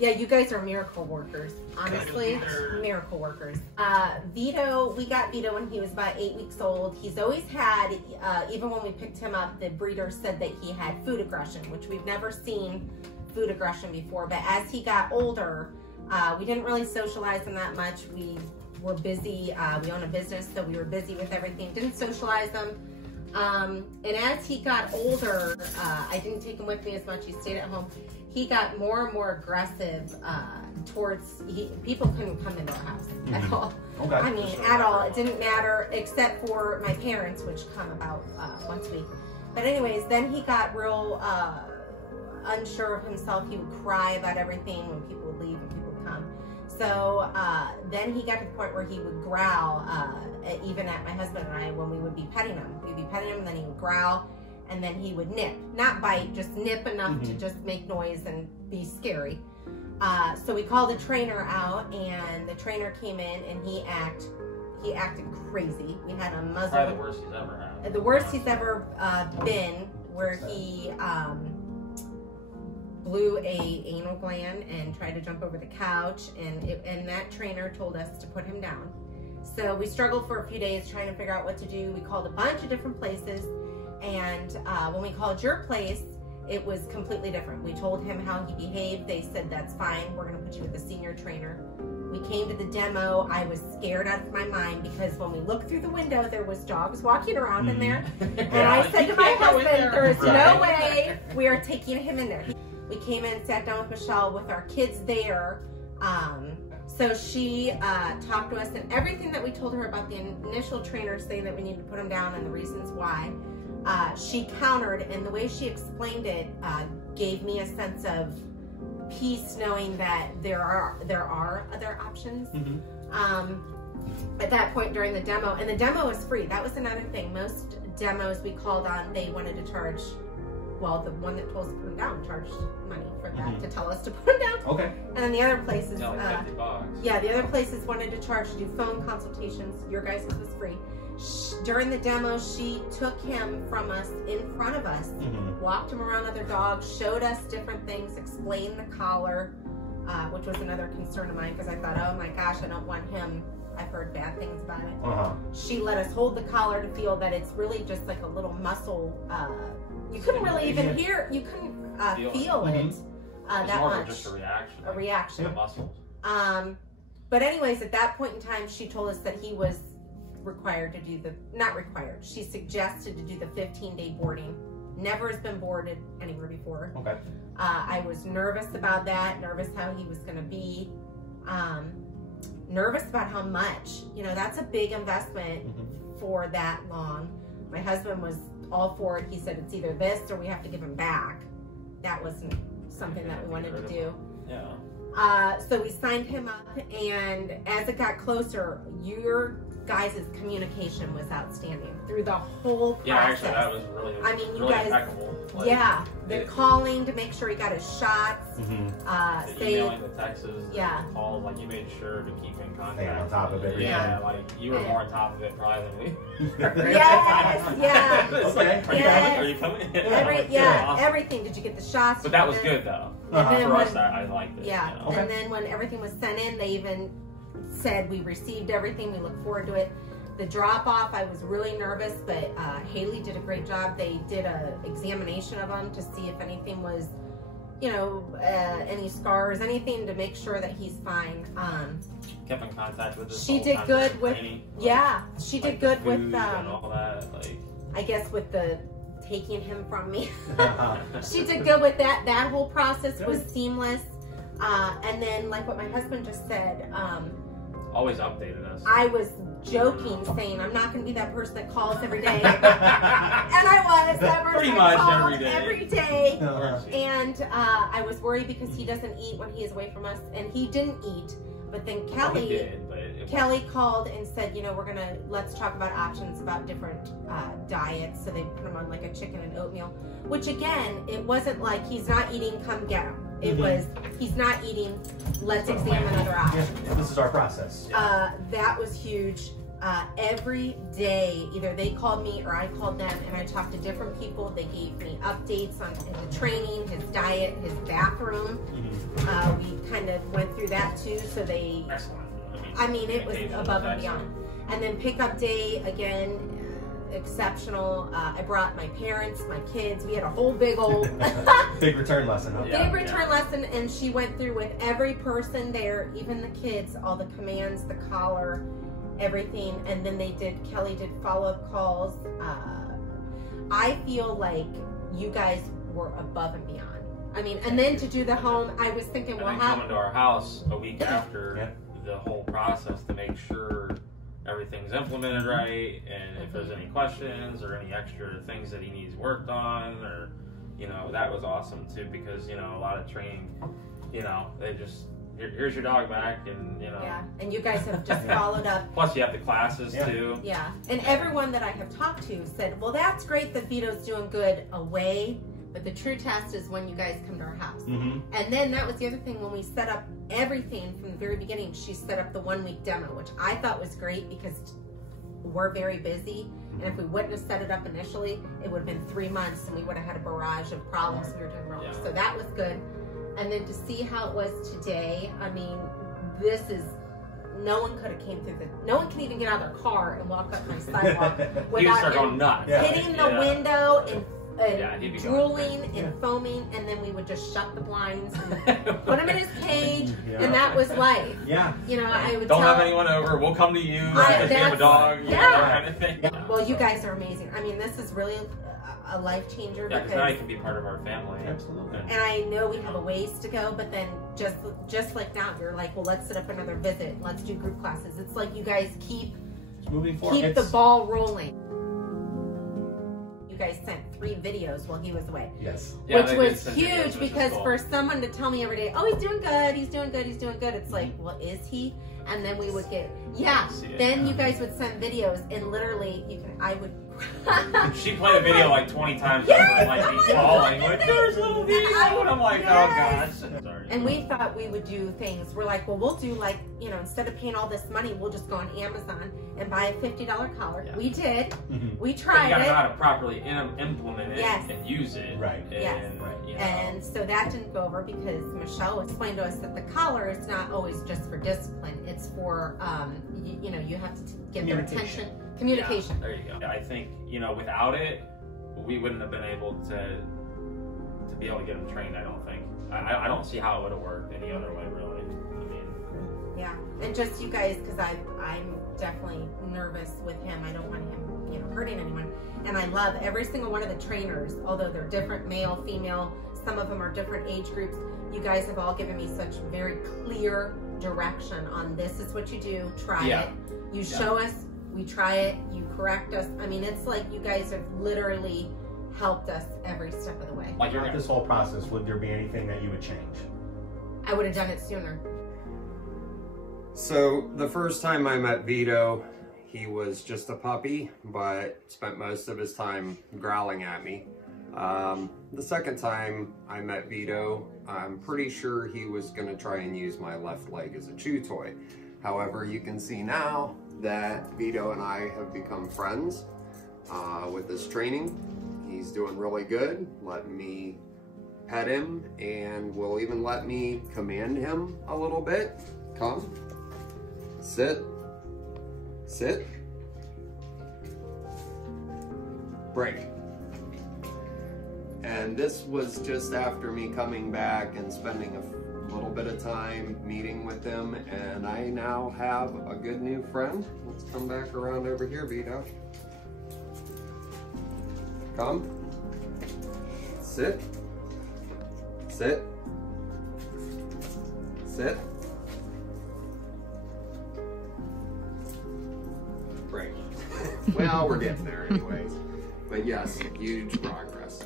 Yeah, you guys are miracle workers, honestly, miracle workers. Vito, we got Vito when he was about 8 weeks old. He's always had, even when we picked him up, the breeder said that he had food aggression, which we've never seen food aggression before. But as he got older, we didn't really socialize him that much. We were busy, we own a business, so we were busy with everything. Didn't socialize him. And as he got older, I didn't take him with me as much. He stayed at home. He got more and more aggressive towards, people couldn't come into our house at all. Okay. I mean, at all. It didn't matter except for my parents, which come about once a week. But anyways, then he got real unsure of himself. He would cry about everything when people would leave and people would come. So then he got to the point where he would growl, even at my husband and I, when we would be petting him. We'd be petting him, and then he would growl, and then he would nip. Not bite, just nip enough to just make noise and be scary. So we called the trainer out, and the trainer came in, and he acted crazy. We had a muzzle. Probably the worst he's ever had. The worst he's ever been, where he blew a anal gland and tried to jump over the couch, and that trainer told us to put him down. So we struggled for a few days trying to figure out what to do. We called a bunch of different places, and when we called your place, it was completely different. We told him how he behaved. They said, that's fine, we're gonna put you with a senior trainer. We came to the demo. I was scared out of my mind because when we looked through the window, there was dogs walking around in there. And I said to my husband, there is no way we are taking him in there. We came in, sat down with Michelle with our kids there. So she talked to us, and everything that we told her about the initial trainer saying that we needed to put him down and the reasons why, she countered, and the way she explained it gave me a sense of peace, knowing that there are other options. At that point during the demo, and the demo was free. That was another thing. Most demos we called on, they wanted to charge. Well, the one that told us to put him down charged money for that to tell us to put him down. Okay. And then the other places, $50. yeah, the other places wanted to charge to do phone consultations. Your guys' was free. During the demo, she took him from us in front of us, walked him around other dogs, showed us different things, explained the collar, which was another concern of mine because I thought, oh my gosh, I don't want him. I've heard bad things about it. She let us hold the collar to feel that it's really just like a little muscle. You couldn't really even hear, you couldn't feel it that more much. Just a reaction. A reaction. To the muscles. But anyways, at that point in time, she told us that he was required to do not required, she suggested to do the 15-day boarding. Never has been boarded anywhere before. Okay. I was nervous about that, nervous how he was gonna be, nervous about how much, that's a big investment for that long. My husband was all for it. He said, it's either this or we have to give him back. That wasn't something that we wanted to do. Yeah. So we signed him up, and as it got closer, your guys' communication was outstanding through the whole process. Yeah, actually, that was really, I mean, you really guys, impeccable. Like, yeah, the calling to make sure he got his shots. The emailing, the texts, the calls, like you made sure to keep in contact. Stay on top of it. Yeah, like you were more on top of it probably than we. Yes, yeah. It's like, are you coming? Awesome. Everything. Did you get the shots? But that was good though. For us, I liked it. Yeah, and then when everything was sent in, they even said we received everything. We look forward to it. The drop off, I was really nervous, but Haley did a great job. They did a examination of him to see if anything was, any scars, anything to make sure that he's fine. Kept in contact with us. She did good with, she did good with and all that, I guess with the taking him from me. She did good with that. That whole process was seamless. And then, like what my husband just said, always updated us. I was joking, saying I'm not going to be that person that calls every day, and I was that person pretty that much called every day. And I was worried because he doesn't eat when he is away from us, and he didn't eat. But then Kelly called and said, let's talk about options about different diets. So they put him on like a chicken and oatmeal, which again, it wasn't like he's not eating, come get him. It was, he's not eating, let's examine other options. Yeah, this is our process. That was huge. every day, either they called me or I called them, and I talked to different people. They gave me updates on the training, his diet, his bathroom. We kind of went through that too. So they, I mean, it was above and beyond. And then pickup day, again, exceptional. I brought my parents, my kids. We had a whole big old big return lesson. Big return lesson, and she went through with every person there, even the kids, all the commands, the collar, everything. And then Kelly did follow-up calls. I feel like you guys were above and beyond. I mean, and then to do the home, I was thinking, well, how coming to our house a week after the whole process to make sure everything's implemented right, and if there's any questions or any extra things that he needs worked on, or, you know, that was awesome too, because, you know, a lot of training, you know, they just, here's your dog back, and, you know. Yeah, and you guys have just followed up. Plus you have the classes too. Yeah, and everyone that I have talked to said, well, that's great that Vito's doing good away, but the true test is when you guys come to our house. And then that was the other thing, when we set up everything from the very beginning, she set up the 1-week demo, which I thought was great because we're very busy. And if we wouldn't have set it up initially, it would have been 3 months and we would have had a barrage of problems we were doing wrong. So that was good. And then to see how it was today, I mean, this is, no one could have came through no one can even get out of their car and walk up my sidewalk without hitting the window and drooling and foaming, and then we would just shut the blinds and put him in his cage, and that was life. You know, I would don't have anyone over. We'll come to you because we have a dog. Kind of thing. Well, you guys are amazing. I mean, this is really a life changer. Yeah, because now you can be part of our family. Absolutely. And I know we have a ways to go, but then just like now, you're like, well, let's set up another visit. Let's do group classes. It's like you guys keep moving forward. Keep the ball rolling. You guys sent 3 videos while he was away. Yes. Which was huge, because for someone to tell me every day, oh, he's doing good, he's doing good, he's doing good. It's like, well, is he? And then we would get, then you guys would send videos, and literally, I would she played a video like 20 times over, like he's falling, like, there's a little video, and I'm like, oh gosh. And we thought we would do things. We're like, well, we'll do like, you know, instead of paying all this money, we'll just go on Amazon and buy a $50 collar. We did. We tried it. You gotta know how to properly implement it and use it. And so that didn't go over because Michelle explained to us that the collar is not always just for discipline. It's for, you know, you have to get their attention. Communication. There you go. I think, you know, without it, we wouldn't have been able to be able to get them trained, I don't think. I don't see how it would have worked any other way, really. I mean, and just you guys, because I'm definitely nervous with him. I don't want him, you know, hurting anyone. And I love every single one of the trainers, although they're different, male, female, some of them are different age groups. You guys have all given me such very clear direction on this is what you do, try it. You show us, we try it, you correct us. I mean, it's like you guys have literally helped us every step of the way. Like throughout this whole process, would there be anything that you would change? I would have done it sooner. So the first time I met Vito, he was just a puppy, but spent most of his time growling at me. The second time I met Vito, I'm pretty sure he was going to try and use my left leg as a chew toy. However, you can see now that Vito and I have become friends with this training. He's doing really good, letting me pet him, and will even let me command him a little bit. Come, sit, sit, break. And this was just after me coming back and spending a little bit of time meeting with him, and I now have a good new friend. Let's come back around over here, Vito. Come, sit, sit, sit, break. Well, we're getting there anyways, but yes, huge progress.